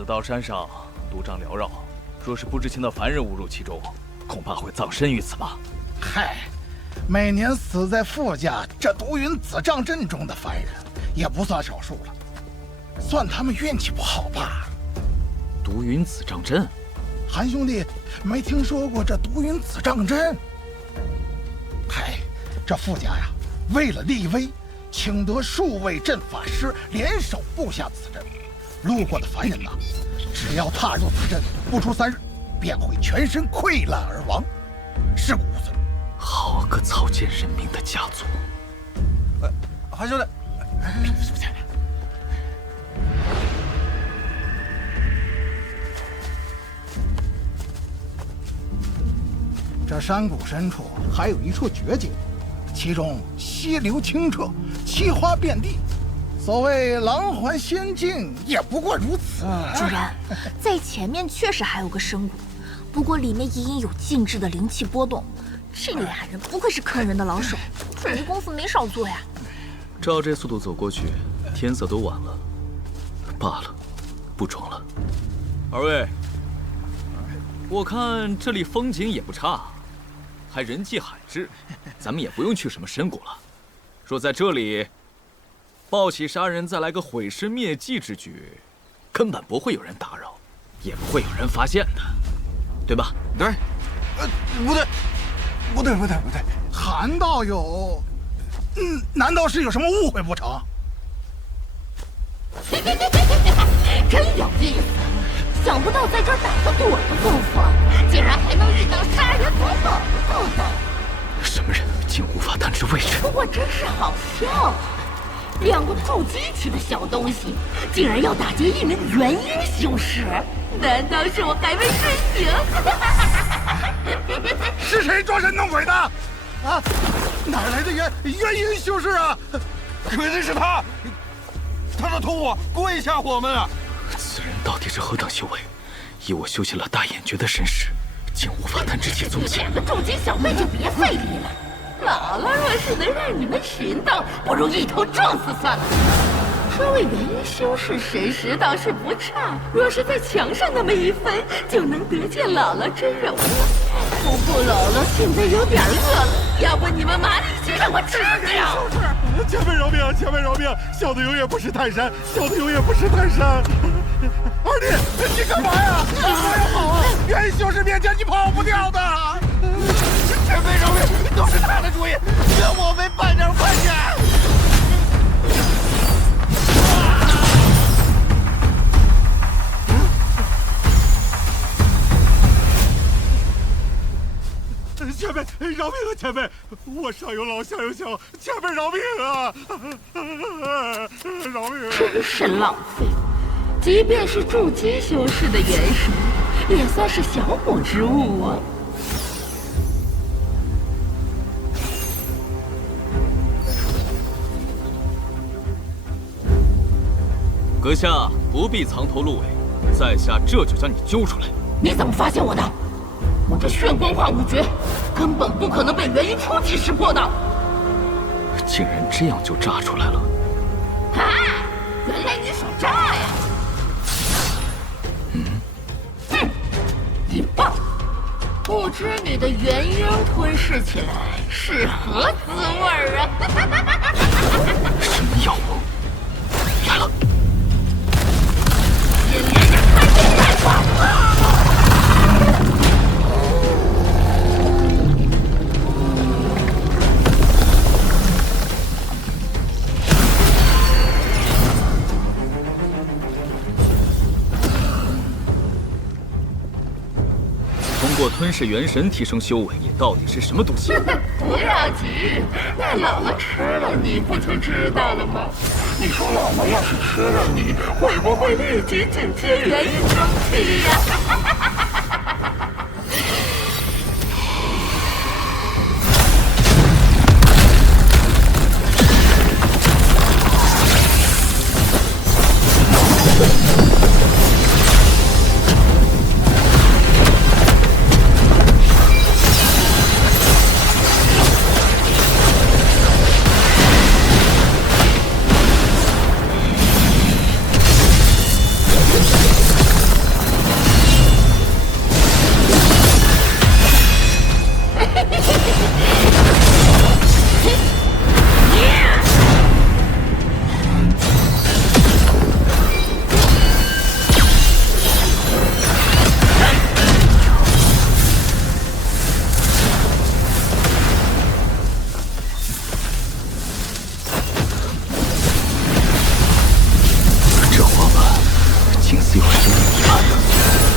此道山上毒瘴缭绕，若是不知情的凡人误入其中，恐怕会葬身于此吧。嗨，每年死在傅家这毒云紫障阵中的凡人也不算少数了，算他们运气不好罢了。毒云紫障阵，韩兄弟没听说过这毒云紫障阵？嗨，这傅家呀，为了立威，请得数位阵法师联手布下此阵。路过的凡人呐，只要踏入此阵，不出3日，便会全身溃烂而亡，尸骨无存。好个草菅人命的家族！韩兄弟，这山谷深处还有一处绝景，其中溪流清澈，奇花遍地。所谓狼环仙境，也不过如此。主人，在前面确实还有个深谷，不过里面隐隐有静止的灵气波动。这厉害人不愧是坑人的老手，准备功夫没少做呀。照这速度走过去，天色都晚了。罢了，不装了。二位，我看这里风景也不差，还人迹罕至，咱们也不用去什么深谷了。若在这里报喜杀人，再来个毁尸灭迹之举，根本不会有人打扰，也不会有人发现的，对吧？对，不对，韩道友，难道是有什么误会不成？真有意思，想不到在这儿打个盹的功夫，竟然还能遇到杀人夺宝的豆豆。什么人竟无法探知位置？不过真是好笑啊！2个筑基期的小东西，竟然要打劫一名元婴修士，难道是我还未睡醒？是谁装神弄鬼的？啊，哪来的元婴修士啊？肯定是他，他的同伙跪下我们啊！此人到底是何等修为？以我修习了大眼诀的身世，竟无法探知其踪迹。2个筑基小辈就别费力了。姥姥若是能让你们寻到，不如一头撞死算了。这位元婴修士神识倒是不差，若是在墙上那么一分，就能得见姥姥真容了。不过姥姥现在有点饿了，要不你们麻利去让我吃掉。前辈饶命，前辈饶命！小的永远不识泰山，小的永远不识泰山。二弟，你干嘛呀？快跑啊！元婴修士面前你跑不掉的。前辈饶命，都是他的主意，让我没半点关系。前辈饶命啊！前辈，我上有老下有小，前辈饶命啊！饶命啊！真是浪费，即便是筑基修士的元神，也算是小补之物啊。阁下不必藏头露尾，在下这就将你揪出来。你怎么发现我的？我这旋光化五诀根本不可能被元婴初级识破的。竟然这样就炸出来了！啊！原来你手炸呀！一棒！不知你的元婴吞噬起来是何滋味啊！什么妖物来了？今年的开心太爽了！通过吞噬元神提升修为，你到底是什么东西？不要急，那姥姥吃了你不就知道了吗？你说姥姥要是吃了你，会不会立即进阶元婴中期呀？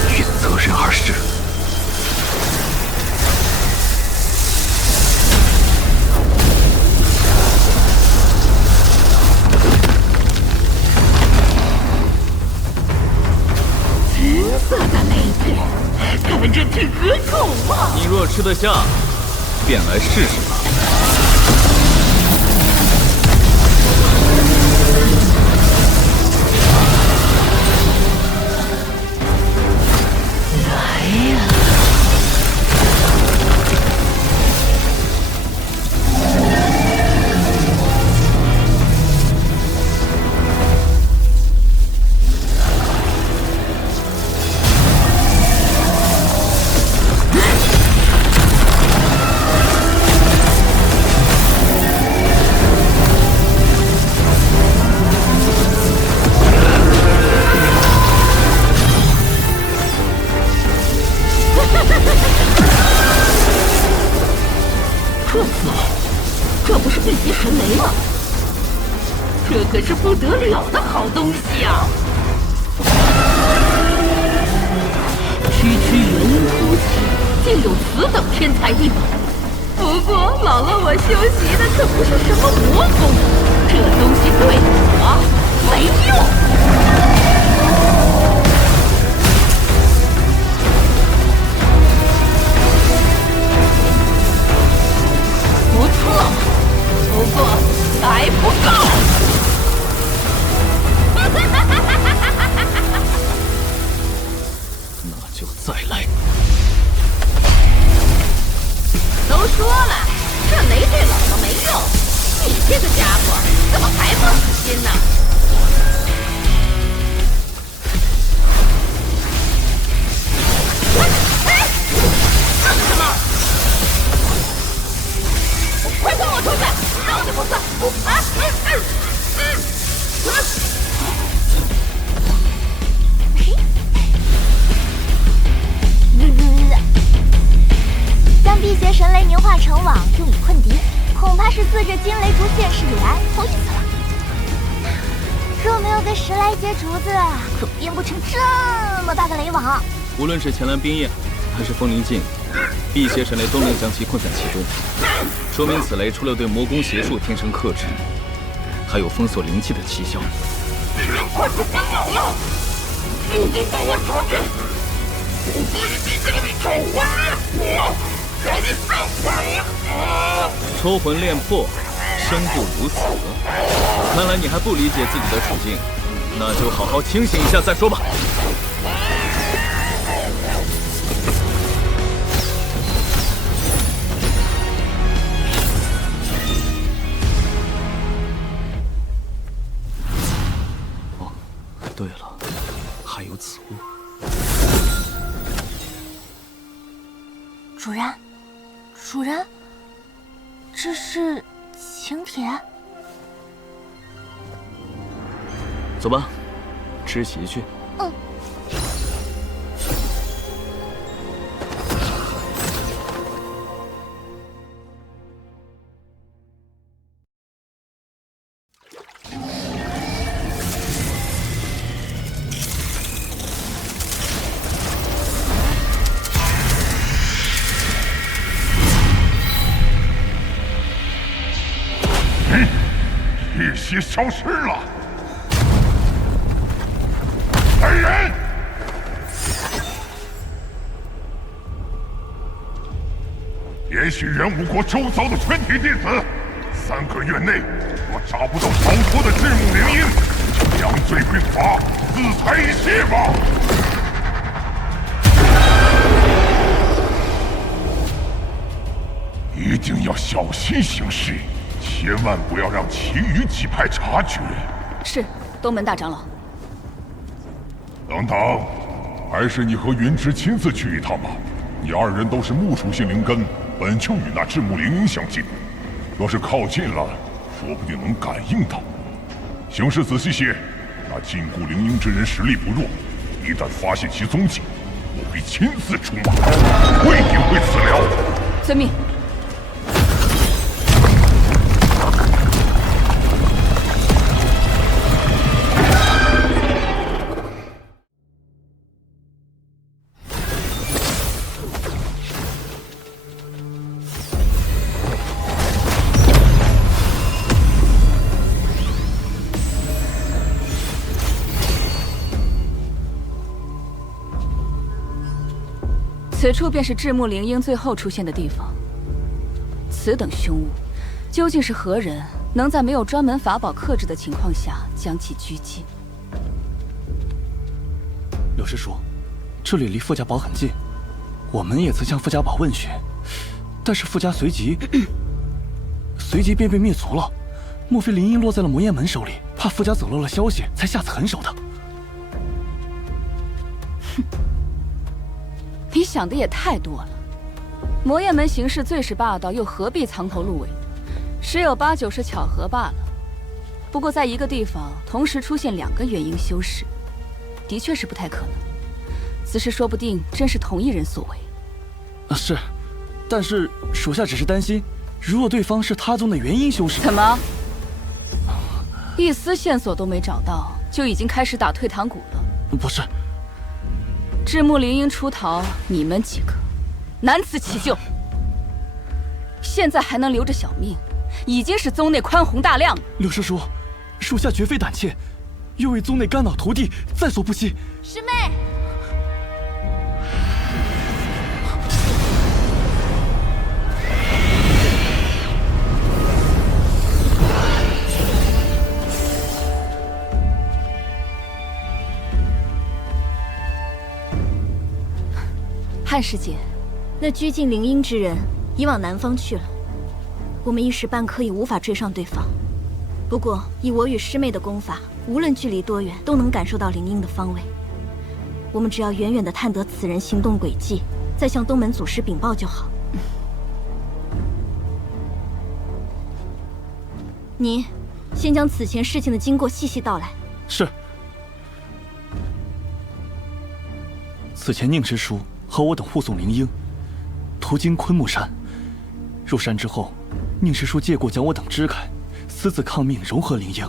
愿择人而事。金色的雷电，看着挺可口啊！你若吃得下，便来试试吧。来呀！这不是地级神雷吗？这可是不得了的好东西啊！区区元婴初期，竟有此等天才异宝。不过老了我修习的可不是什么魔功，这东西对我没用。不错，不过还不够。那就再来。都说了，这雷对老子没用，你这个家伙怎么还不死心呢？干什么？快放我出去！让你不算！将辟邪神雷凝化成网，用以困敌，恐怕是自这金雷竹现世以来头一次了。若没有个10来节竹子，可编不成这么大的雷网。无论是前蓝冰焰，还是风灵镜，辟邪神雷都能将其困在其中，说明此雷除了对魔功邪术天生克制，还有封锁灵气的奇效。你让快速关网了！不能放我出去！我一定让你抽魂炼魄，让你上反！抽魂炼魄，生不如死。看来你还不理解自己的处境，那就好好清醒一下再说吧。哦，对了，还有此物。主人，主人，这是请帖。走吧，吃席去。嗯。气息消失了。来人！连续元武国周遭的全体弟子，3个月内若找不到逃脱的赤木灵音，就量罪并罚，自裁一谢吧。一定要小心行事，千万不要让其余几派察觉。是，东门大长老。等等，还是你和云芝亲自去一趟吧。你2人都是木属性灵根，本就与那赤木灵音相近，若是靠近了，说不定能感应到。行事仔细些，那禁锢灵音之人实力不弱，一旦发现其踪迹，我必亲自出马，未定会此了。遵命。此处便是至木灵鹰最后出现的地方。此等凶物，究竟是何人能在没有专门法宝克制的情况下将其狙击？柳师叔，这里离傅家堡很近，我们也曾向傅家堡问询，但是傅家随即便被灭族了。莫非灵鹰落在了魔焰门手里，怕傅家走漏了消息，才下此狠手的？哼，你想的也太多了。魔焰门行事最是霸道，又何必藏头露尾？十有八九是巧合罢了。不过在一个地方同时出现2个元婴修士，的确是不太可能。此事说不定真是同一人所为。是，但是属下只是担心，如果对方是他宗的元婴修士，怎么？一丝线索都没找到，就已经开始打退堂鼓了？不是。至木灵鹰出逃，你们几个难辞其咎。现在还能留着小命，已经是宗内宽宏大量了。柳师叔，属下绝非胆怯，又为宗内肝脑涂地，在所不惜。师妹，汉师姐，那拘禁灵鹰之人已往南方去了，我们一时半刻也无法追上对方。不过以我与师妹的功法，无论距离多远，都能感受到灵鹰的方位。我们只要远远地探得此人行动轨迹，再向东门祖师禀报就好。你先将此前事情的经过细细道来。是。此前宁师叔和我等护送灵鹰，途经昆木山。入山之后，宁师叔借过将我等支开，私自抗命融合灵鹰，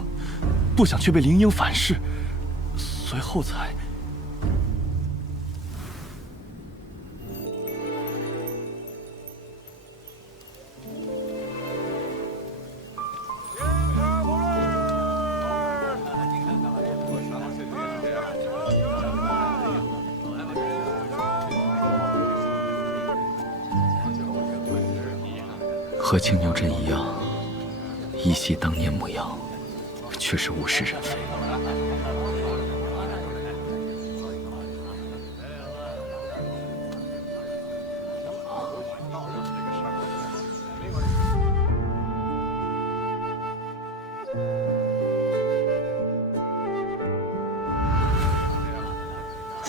不想却被灵鹰反噬，随后才……和青牛镇一样，依稀当年模样，却是物是人非。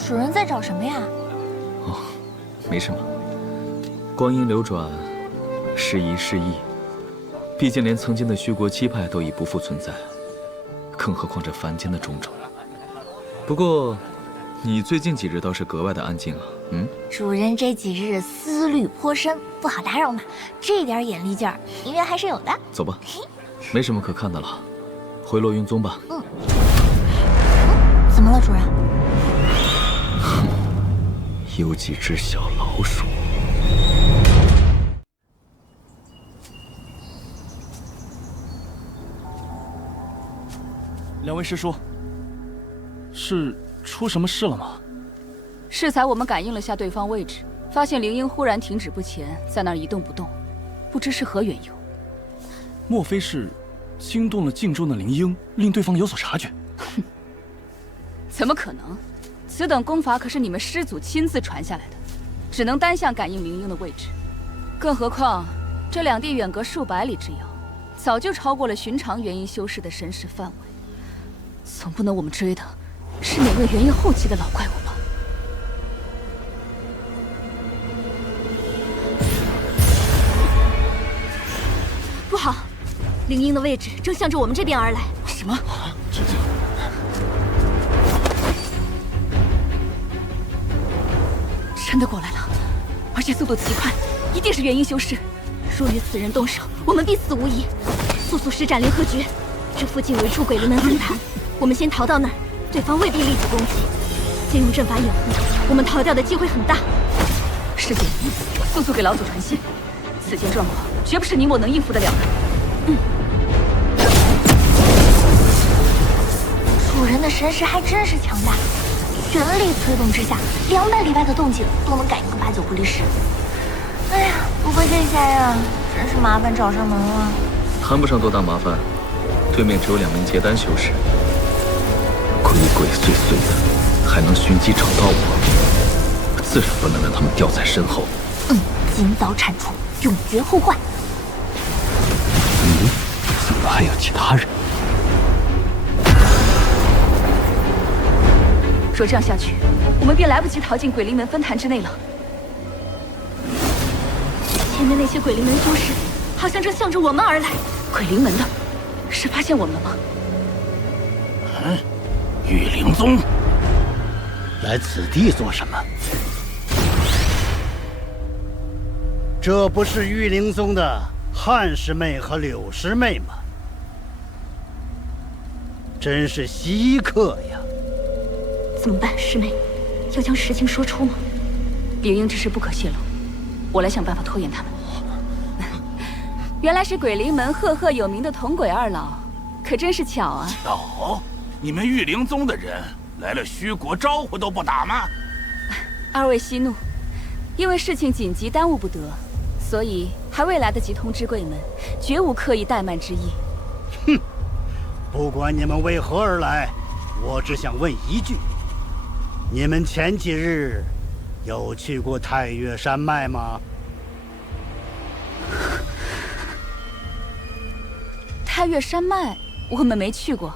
主人在找什么呀？哦，没什么。光阴流转，时移世易，毕竟连曾经的虚国七派都已不复存在，更何况这凡间的种种。不过，你最近几日倒是格外的安静啊。主人这几日思虑颇深，不好打扰嘛。这点眼力劲儿，应该还是有的。走吧，没什么可看的了，回落云宗吧。怎么了，主人？有几只小老鼠。两位师叔，是出什么事了吗？适才我们感应了下对方位置，发现灵鹰忽然停止不前，在那儿一动不动，不知是何缘由。莫非是惊动了镜中的灵鹰，令对方有所察觉？哼，怎么可能？此等功法可是你们师祖亲自传下来的，只能单向感应灵鹰的位置。更何况这两地远隔数百里之遥，早就超过了寻常元婴修士的神识范围。总不能我们追的是哪位元婴后期的老怪物吧？不好，灵鹰的位置正向着我们这边而来。什么？真的过来了，而且速度极快，一定是元婴修士。若与此人动手，我们必死无疑。速速施展联合诀，这附近有一处鬼灵门分坛，我们先逃到那儿，对方未必立即攻击。先用阵法掩护，我们逃掉的机会很大。师姐，速速给老祖传信，此间状况绝不是你我能应付得了的。主人的神识还真是强大，全力催动之下，200里外的动静都能感应个8、9不离10。哎呀，不过这下呀，真是麻烦找上门了。谈不上多大麻烦，对面只有2名结丹修士，鬼鬼祟祟的，还能寻机找到我，自然不能让他们掉在身后。尽早铲除，永绝后患。怎么还有其他人？若这样下去，我们便来不及逃进鬼灵门分坛之内了。前面那些鬼灵门修士，好像正向着我们而来。鬼灵门的，是发现我们了吗？御灵宗来此地做什么？这不是御灵宗的汉师妹和柳师妹吗？真是稀客呀！怎么办，师妹？要将实情说出吗？灵婴之事不可泄露，我来想办法拖延他们。原来是鬼灵门赫赫有名的铜鬼二老，可真是巧啊！哦，你们御灵宗的人来了，虚国招呼都不打吗？二位息怒，因为事情紧急，耽误不得，所以还未来得及通知贵门，绝无刻意怠慢之意。哼，不管你们为何而来，我只想问一句：你们前几日有去过太岳山脉吗？太岳山脉我们没去过，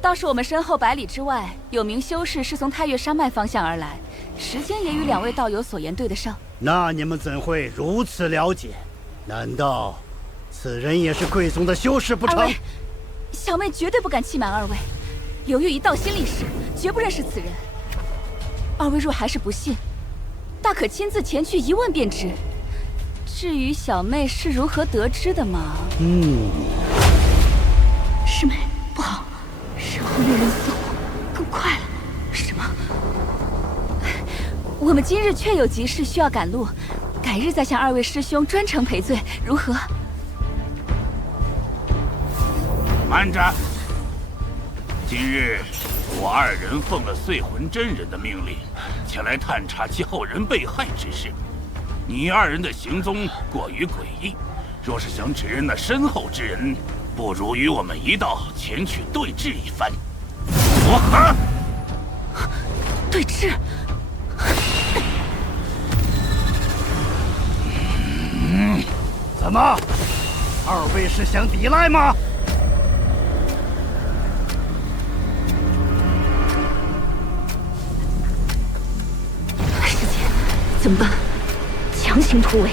倒是我们身后100里之外有名修士是从太岳山脉方向而来，时间也与2位道友所言对得上。那你们怎会如此了解？难道此人也是贵宗的修士不成？二位，小妹绝对不敢欺瞒二位，刘玉一道心历史，绝不认识此人。二位若还是不信，大可亲自前去一问便知。至于小妹是如何得知的嘛，师妹不好，身后那人似乎更快了。什么？我们今日确有急事需要赶路，改日再向2位师兄专程赔罪，如何？慢着！今日我2人奉了碎魂真人的命令，前来探查其后人被害之事。你2人的行踪过于诡异，若是想指认那身后之人，不如与我们一道前去对峙一番。如何？对峙？怎么，2位是想抵赖吗？师姐，怎么办？强行突围。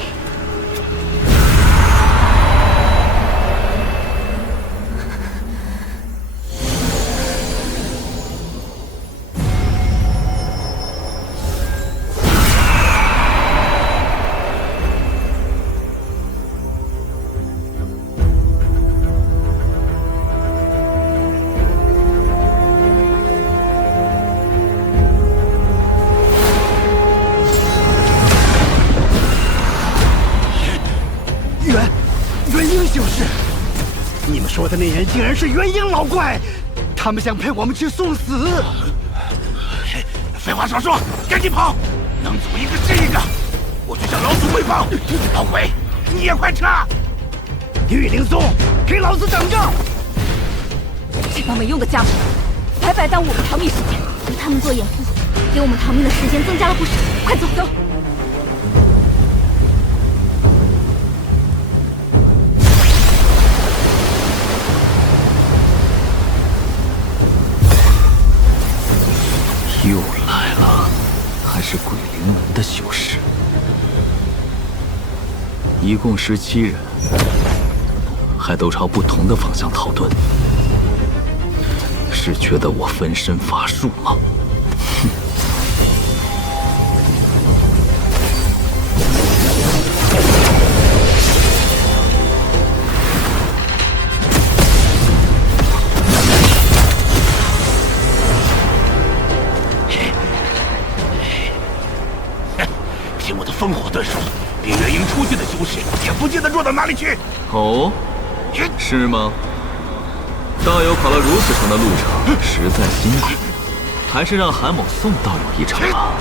说的那人竟然是元婴老怪，他们想陪我们去送死。废话少说，赶紧跑！能走一个是一个。我去向老祖汇报。老鬼，你也快撤！御灵宗，给老子等着！这帮没用的家伙，白白耽误我们逃命时间。有他们做掩护，给我们逃命的时间增加了不少。快走走！又来了，还是鬼灵门的修士。一共17人，还都朝不同的方向逃遁，是觉得我分身乏术吗？哼！烽火遁术，比元婴出去的修士也不见得弱到哪里去。哦，是吗？道友跑了如此长的路程，实在辛苦。还是让韩某送道友一程吧。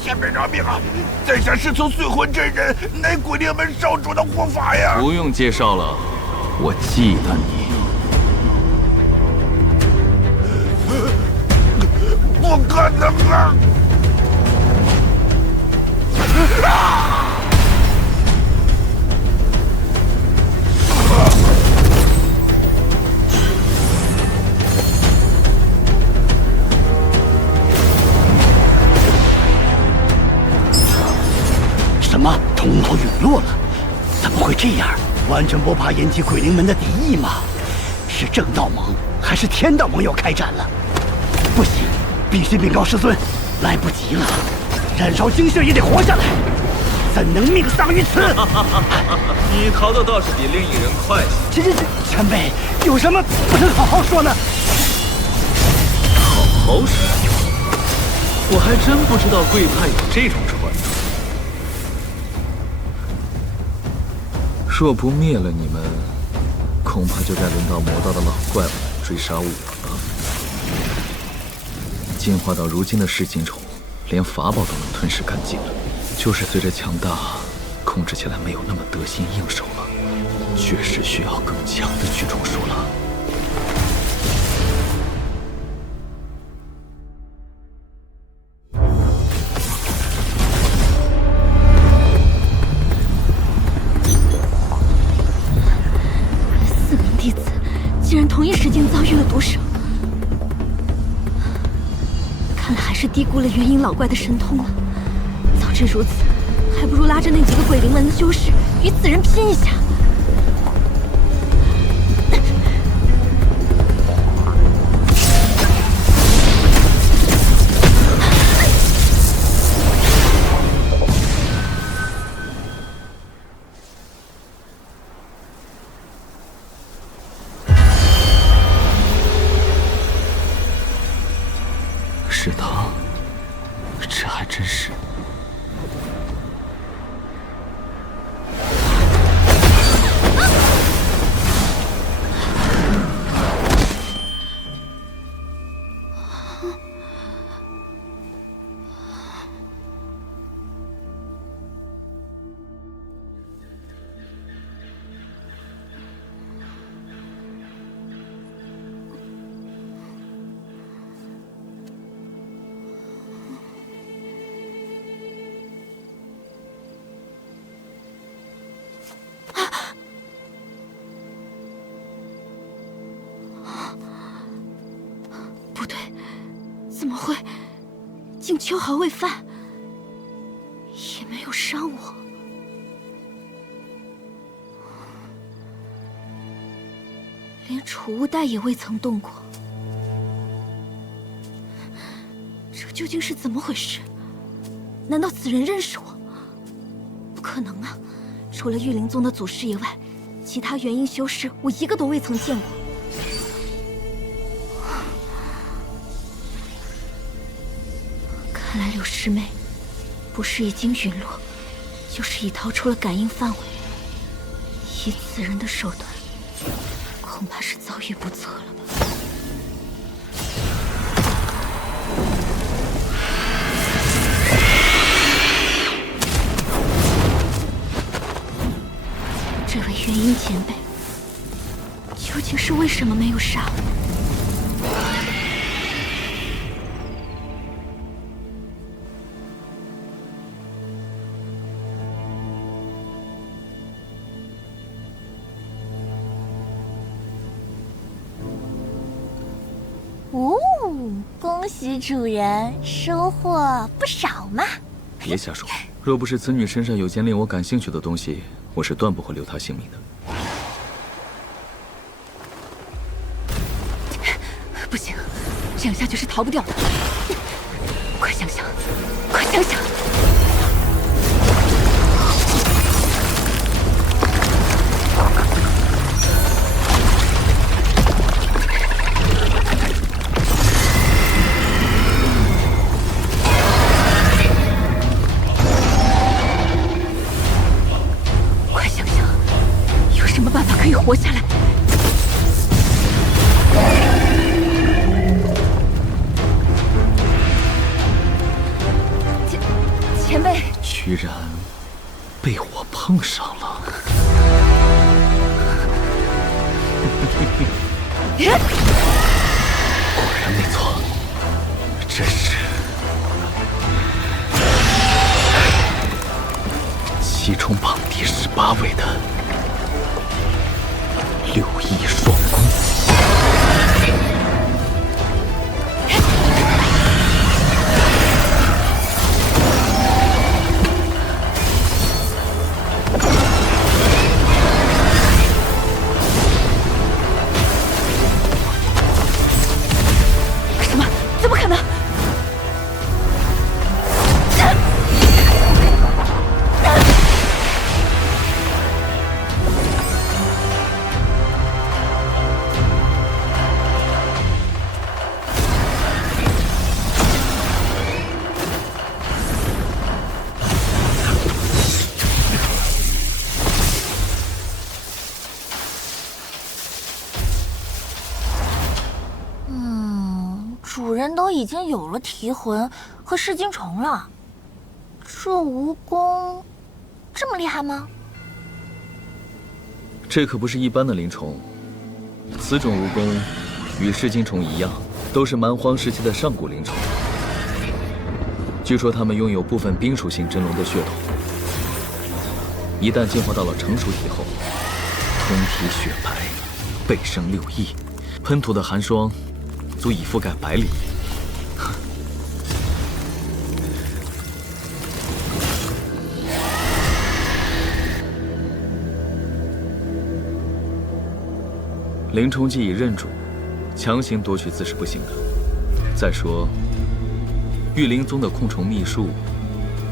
前辈饶命啊！在下是从碎魂真人，乃鬼灵门少主的护法呀！不用介绍了，我记得你。不可能啊！什么？通道陨落了？怎么会这样？完全不怕引起鬼灵门的敌意吗？是正道盟还是天道盟要开战了？不行，必须禀告师尊，来不及了！燃烧精血也得活下来，怎能命丧于此？你逃的倒是比另一人快些。前辈，有什么不能好好说呢？好好说，我还真不知道贵派有这种传统。若不灭了你们，恐怕就该轮到魔道的老怪物来追杀我了。进化到如今的噬金虫，连法宝都能吞噬干净了，就是随着强大，控制起来没有那么得心应手了，确实需要更强的驱虫术了。竟然同一时间遭遇了毒手，看来还是低估了元婴老怪的神通了。早知如此，还不如拉着那几个鬼灵门的修士与此人拼一下。是他，这还真是。不对，怎么会？竟秋毫未犯，也没有伤我。连储物袋也未曾动过，这究竟是怎么回事？难道此人认识我？不可能啊！除了玉灵宗的祖师爷外，其他元婴修士我一个都未曾见过。看来柳师妹不是已经陨落，就是已逃出了感应范围。以此人的手段，恐怕是遭遇不测了吧。这位元婴前辈，究竟是为什么没有杀我？恭喜主人，收获不少嘛！别瞎说，若不是此女身上有件令我感兴趣的东西，我是断不会留她性命的。不行，这样下去是逃不掉的。快想想，快想想！可以活下来。碰上了。果然没错，这是七重榜第18位的6翼双弓。主人都已经有了提魂和噬金虫了，这蜈蚣这么厉害吗？这可不是一般的灵虫，此种蜈蚣与噬金虫一样，都是蛮荒时期的上古灵虫。据说它们拥有部分冰属性真龙的血统，一旦进化到了成熟体后，通体雪白，背生6翼，喷吐的寒霜足以覆盖100里。灵虫既已认主，强行夺取自是不行的。再说，御灵宗的控虫秘术，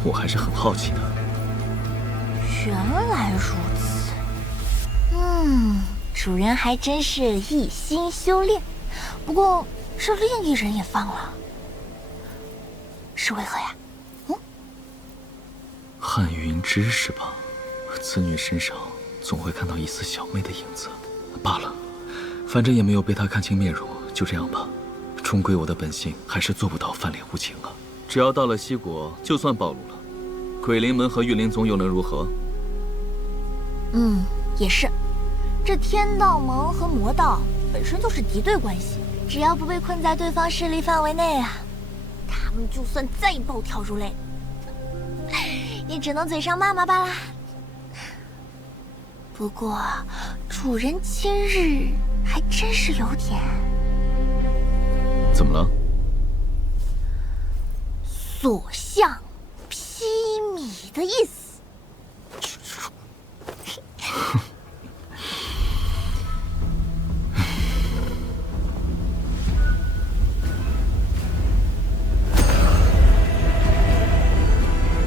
我还是很好奇的。原来如此，主人还真是一心修炼。不过，这另一人也放了，是为何呀？汉云芝是吧？此女身上总会看到一丝小妹的影子。罢了，反正也没有被她看清面容，就这样吧。终归我的本性还是做不到翻脸无情啊。只要到了西国，就算暴露了，鬼灵门和御灵宗又能如何？也是。这天道盟和魔道本身就是敌对关系，只要不被困在对方势力范围内啊，他们就算再暴跳如雷，也只能嘴上骂骂罢了。不过，主人今日还真是有点……怎么了？所向披靡的意思。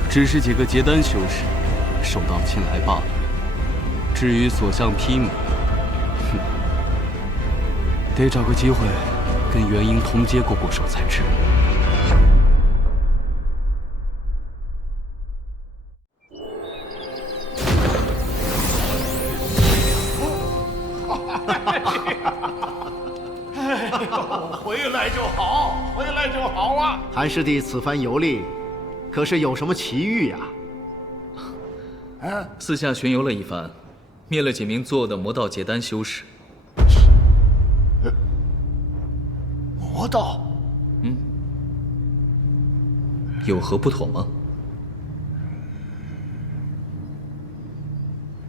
只是几个结丹修士受到青睐罢了。至于所向披靡，得找个机会跟元婴同阶过过手才知。回来就好，回来就好啊！韩师弟此番游历，可是有什么奇遇呀？四下巡游了一番，灭了几名作恶的魔道结丹修士。魔道？有何不妥吗？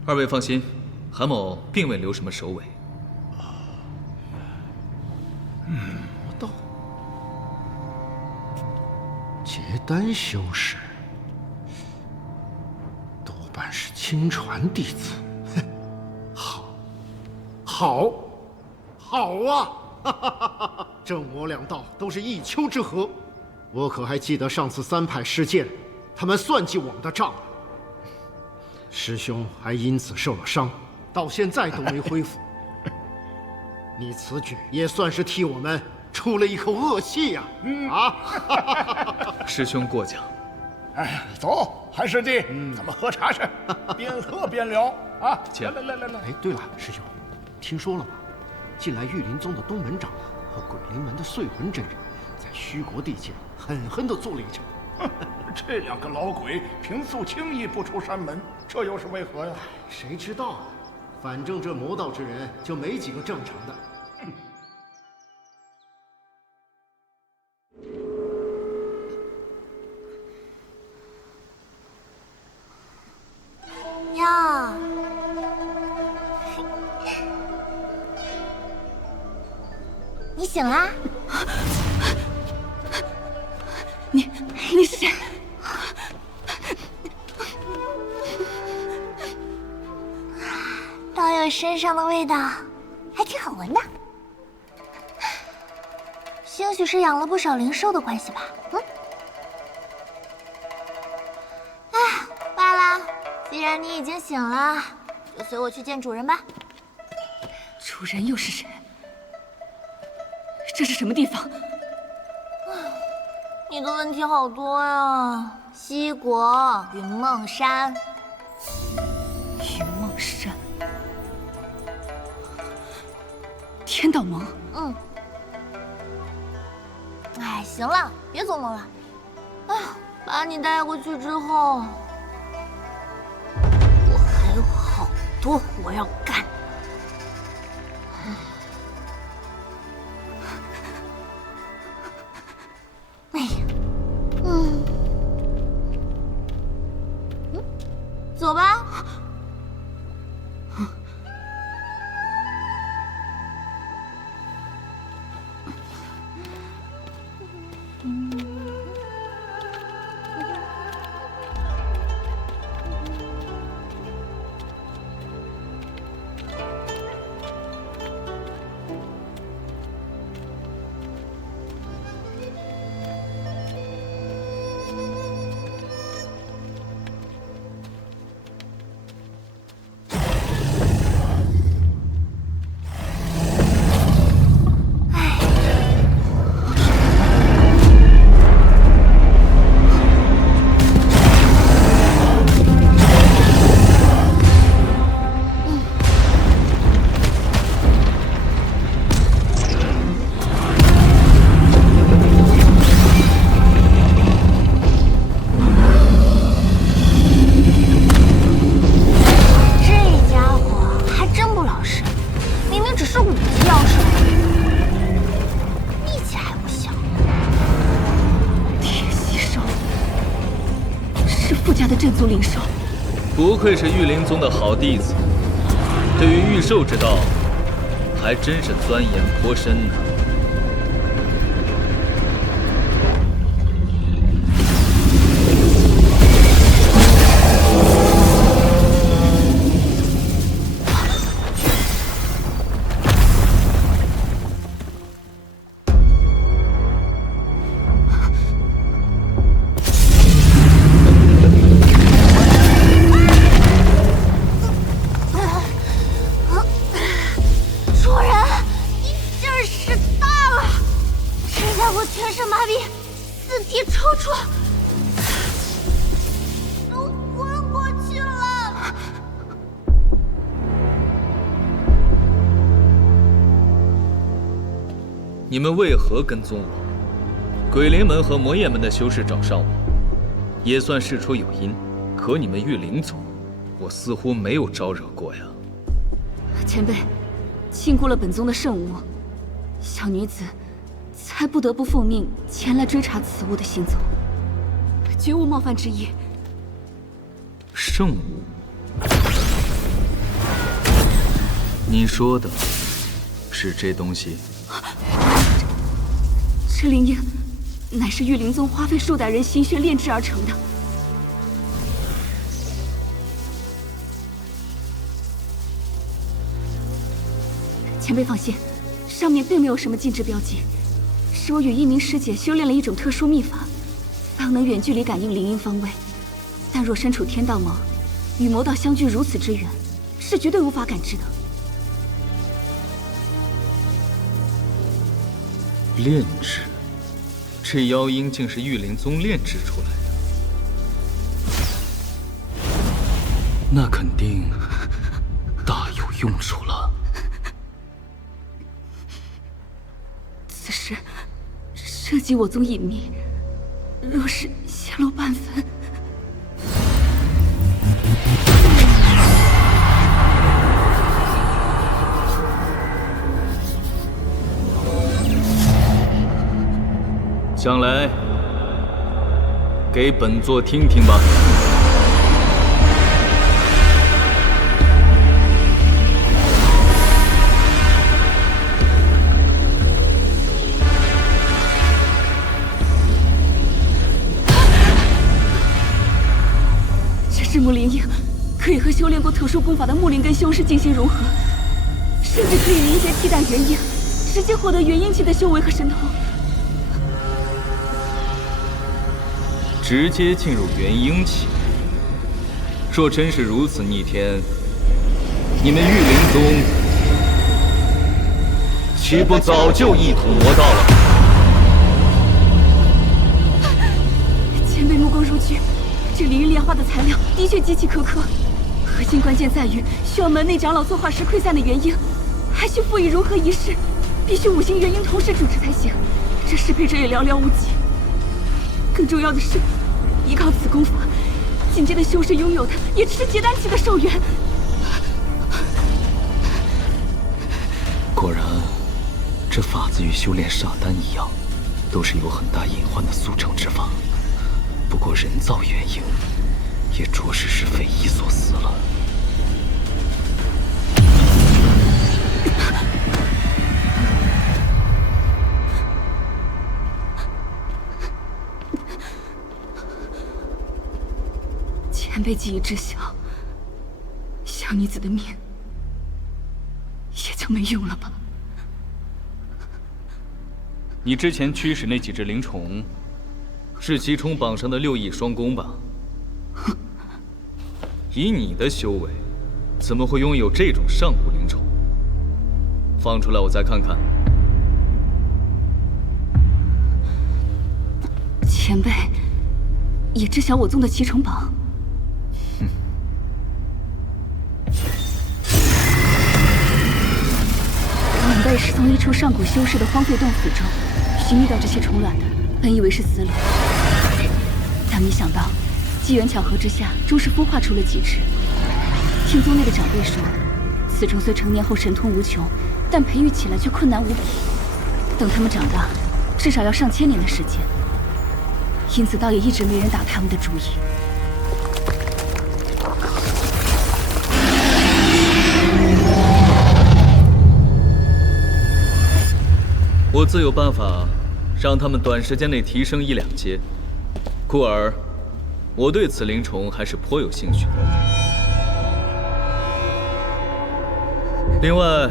二位放心，韩某并未留什么首尾。魔道结丹修士，多半是亲传弟子。好啊！正魔两道都是一丘之貉，我可还记得上次3派事件，他们算计我们的账。师兄还因此受了伤，到现在都没恢复。你此举也算是替我们出了一口恶气呀！师兄过奖。走，韩师弟，咱们喝茶去，边喝边聊啊！来！哎，对了，师兄，听说了吗？近来御灵宗的东门长老和鬼灵门的碎魂真人，在虚国地界狠狠地做了一场。哼，这两个老鬼平素轻易不出山门，这又是为何呀？谁知道啊？反正这魔道之人就没几个正常的。呀，你醒啦？你是谁？道友身上的味道还挺好闻的，兴许是养了不少灵兽的关系吧。哎，罢了，既然你已经醒了，就随我去见主人吧。主人又是谁？这是什么地方？你的问题好多呀。西国云梦山。云梦山。天道盟。哎，行了，别做梦了。哎呀，把你带过去之后，我还有好多活要干。哎呀，走吧。镇族灵兽，不愧是御灵宗的好弟子，对于御兽之道，还真是钻研颇深呢。你们为何跟踪我？鬼灵门和魔焰门的修士找上我，也算事出有因。可你们御灵宗，我似乎没有招惹过呀。前辈，禁锢了本宗的圣物，小女子才不得不奉命前来追查此物的行踪，绝无冒犯之意。圣物？你说的是这东西？这灵液乃是御灵宗花费数代人心血炼制而成的。前辈放心，上面并没有什么禁制标记，是我与一名师姐修炼了一种特殊秘法，方能远距离感应灵音方位。但若身处天道盟，与魔道相距如此之远，是绝对无法感知的。炼制，这妖婴竟是御灵宗炼制出来的，那肯定大有用处了。此事涉及我宗隐秘，若是想降落半分。想来，给本座听听吧。这赤木灵婴可以和修炼过特殊功法的木灵根修士进行融合，甚至可以凝结替代元婴，直接获得元婴期的修为和神通。直接进入元婴期。若真是如此逆天，你们玉灵宗岂不早就一统魔道了？前辈目光如炬，这凌云炼化的材料的确极其苛刻，核心关键在于需要门内长老作化时溃散的元婴，还需赋予融合仪式，必须5行元婴同时主持才行。这适配者也寥寥无几。更重要的是，依靠此功法，进阶的修士拥有的也只是结丹期的寿元。果然，这法子与修炼煞丹一样，都是有很大隐患的速成之法。不过人造元婴，也着实是匪夷所思了。前辈既已知晓，小女子的命也就没用了吧？你之前驱使那几只灵虫，是七重榜上的6翼双弓吧？以你的修为，怎么会拥有这种上古灵虫？放出来，我再看看。前辈也知晓我宗的七重榜。晚辈是从一处上古修士的荒废洞府中寻觅到这些虫卵的，本以为是死卵，但没想到机缘巧合之下，终是孵化出了几只。听宗内的长辈说，此虫虽成年后神通无穷，但培育起来却困难无比。等它们长大，至少要上千年的时间。因此，倒也一直没人打他们的主意。我自有办法，让他们短时间内提升1、2阶。故而，我对此灵虫还是颇有兴趣的。另外，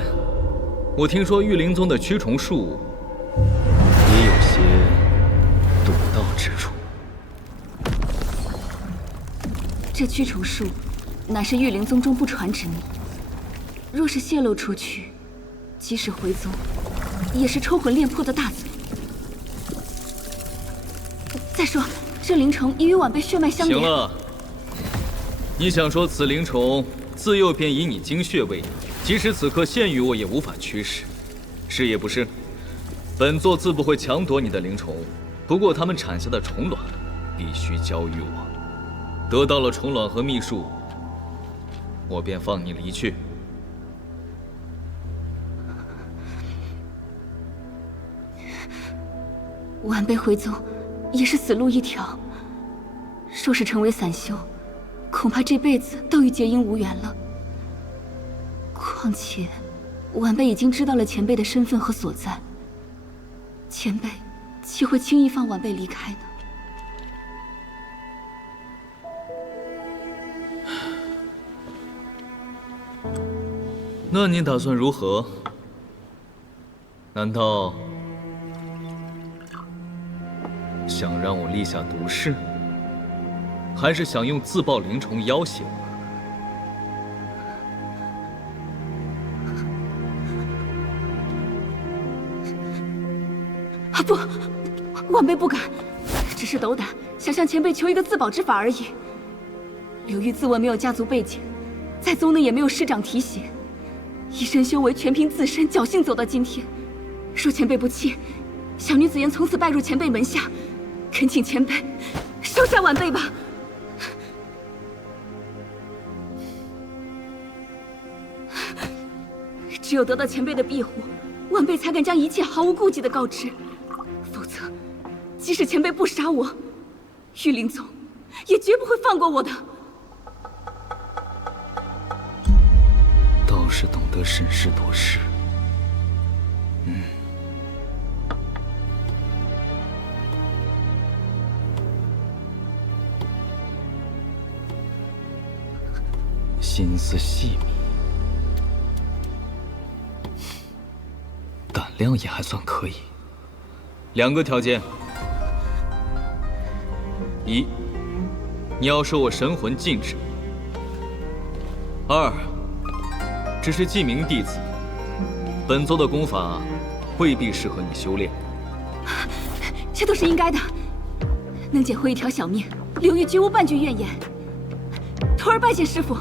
我听说玉灵宗的驱虫术也有些独到之处。这驱虫术乃是玉灵宗中不传之秘，若是泄露出去，即使回宗，也是抽魂炼魄的大罪。再说，这灵虫已与晚辈血脉相连。行了，你想说此灵虫自幼便以你精血喂养，即使此刻现于我，也无法驱使，是也不是？本座自不会强夺你的灵虫，不过它们产下的虫卵必须交予我。得到了虫卵和秘术，我便放你离去。晚辈回宗也是死路一条，若是成为散修，恐怕这辈子都与结婴无缘了。况且，晚辈已经知道了前辈的身份和所在，前辈岂会轻易放晚辈离开呢？那你打算如何？难道想让我立下毒誓，还是想用自爆灵虫要挟我？啊不，晚辈不敢，只是斗胆，想向前辈求一个自保之法而已。刘玉自问没有家族背景，在宗内也没有师长提携，一身修为全凭自身侥幸走到今天。若前辈不弃，小女子愿从此拜入前辈门下，恳请前辈收刀杀晚辈吧！只有得到前辈的庇护，晚辈才敢将一切毫无顾忌的告知。否则，即使前辈不杀我，御林宗也绝不会放过我的。倒是懂得审时度势。心思细密，胆量也还算可以。2个条件：一，你要受我神魂禁制；二，只是记名弟子，本宗的功法未必适合你修炼。这都是应该的，能捡回一条小命，刘玉绝无半句怨言。徒儿拜见师父。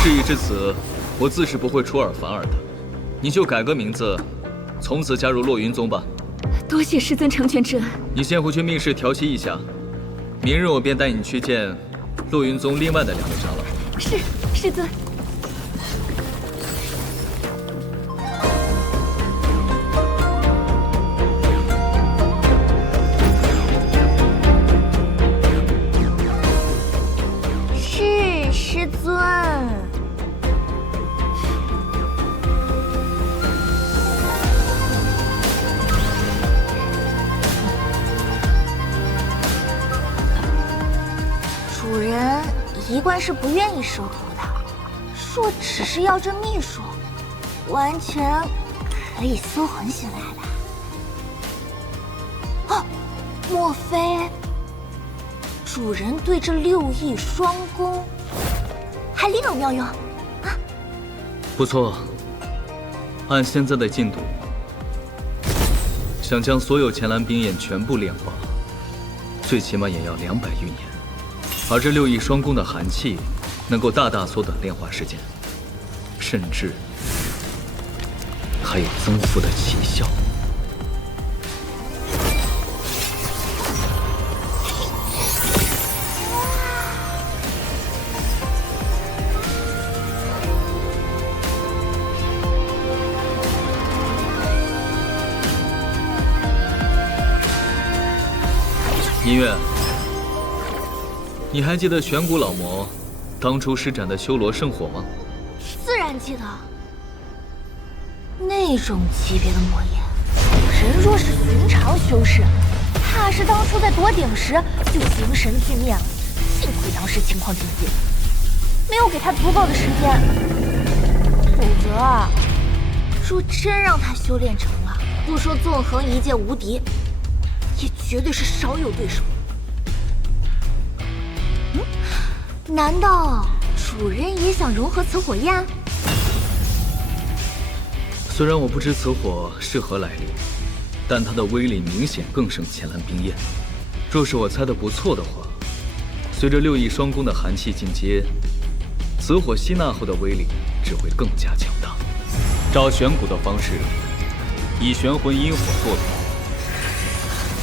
事已至此，我自是不会出尔反尔的。你就改个名字，从此加入落云宗吧。多谢师尊成全之恩。你先回去密室调息一下，明日我便带你去见落云宗另外的2位长老。是，师尊。是师尊。主人一贯是不愿意收徒的，说只是要这秘术，完全可以搜魂醒来的。哦，莫非主人对这6翼双弓还另有妙用啊？不错，按现在的进度，想将所有乾蓝冰焰全部炼化，最起码也要200余年。而这6翼双弓的寒气，能够大大缩短炼化时间，甚至还有增幅的奇效。音乐，你还记得玄古老魔当初施展的修罗圣火吗？自然记得。那种级别的魔焰，人若是寻常修士，怕是当初在夺鼎时就形神俱灭了。幸亏当时情况紧急，没有给他足够的时间，否则啊，若真让他修炼成了，不说纵横一界无敌，也绝对是少有对手。难道主人也想融合此火焰？虽然我不知此火是何来历，但它的威力明显更胜乾蓝冰焰。若是我猜的不错的话，随着6翼双弓的寒气进阶，此火吸纳后的威力只会更加强大。照玄古的方式，以玄魂阴火作主，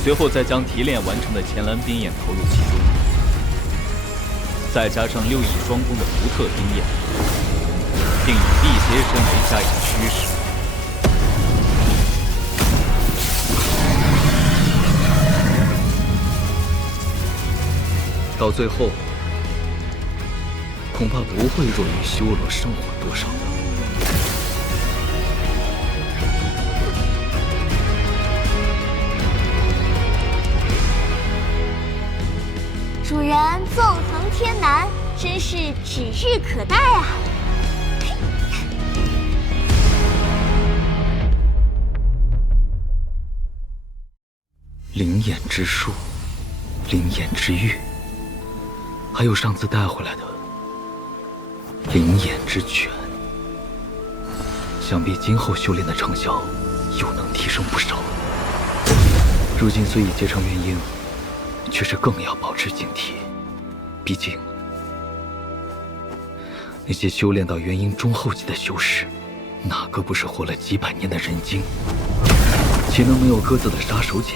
随后再将提炼完成的乾蓝冰焰投入其中，再加上6翼双弓的独特冰焰，并以地邪神为加以驱使。到最后，恐怕不会弱于修罗圣火多少的。主人纵横天南，真是指日可待啊！灵眼之术，灵眼之玉，还有上次带回来的灵眼之拳，想必今后修炼的成效又能提升不少。如今虽已结成元婴，却是更要保持警惕，毕竟那些修炼到元婴中后期的修士，哪个不是活了几百年的人精？岂能没有各自的杀手锏？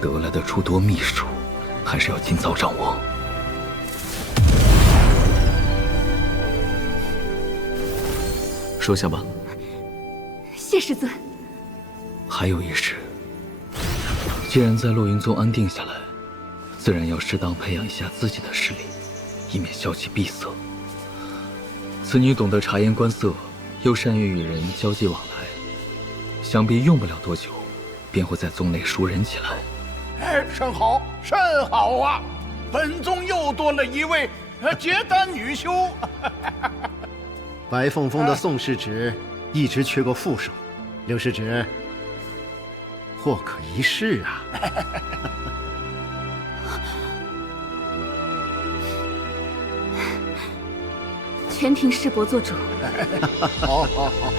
得来的诸多秘术，还是要尽早掌握。说下吧。谢师尊。还有一事，既然在洛云宗安定下来，自然要适当培养一下自己的实力，以免消极闭塞。此女懂得察言观色，又善于与人交际往来，想必用不了多久，便会在宗内熟人起来。哎，甚好，甚好啊！本宗又多了一位结丹女修。白凤峰的宋世侄一直缺个副手，刘世侄，或可一试啊！全凭师伯做主。好好好。